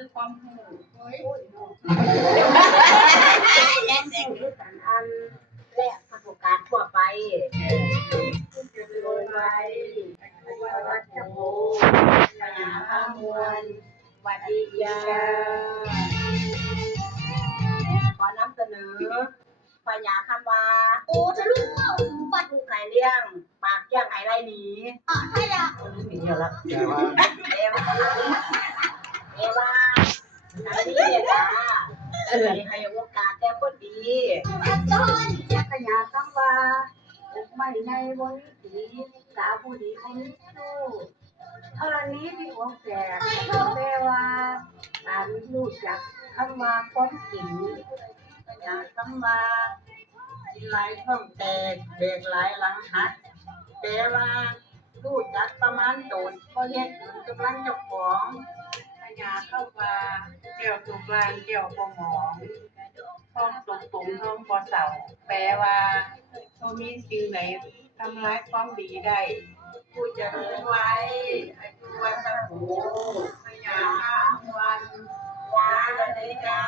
คือความหูแย่งกันอันแรกประสบการณ์ทั่วไปจะโดยไว้วัชโมพญาพามวลวัดดียาขอนำเสนอพญาคำว่าโอ้ทะลุเข้าสู่วัดผู้ไข่เลี้ยงปากเกี้ยงไห้ไรหนีใช่ละหนีเยอะละเอวาอันนี้เนี่ยจ้าให้โอกาสแก่คนดีพญาคำว่าไม่ในบนสีสาวผู้ดีคนนี้สู้เท่านี้ที่หัวแสกแปลว่าการรู้จักคำว่าความจริงพญาคำว่าไหลท้องแตกเบรกไหลหลังหักแปลว่ารู้จักประมาณตนก็แยกถึงกำลังเจ้าของพญาคำว่าเกี่ยวตุกลางเกี่ยวบ่หมองท้องตุกตุ่มท้องบ่เสาแปลว่าบ่มีสิ่งไหนทำร้ายความดีได้ผู้เจริญไว้อายุวัฒโภพญาวันวาเลยจ้า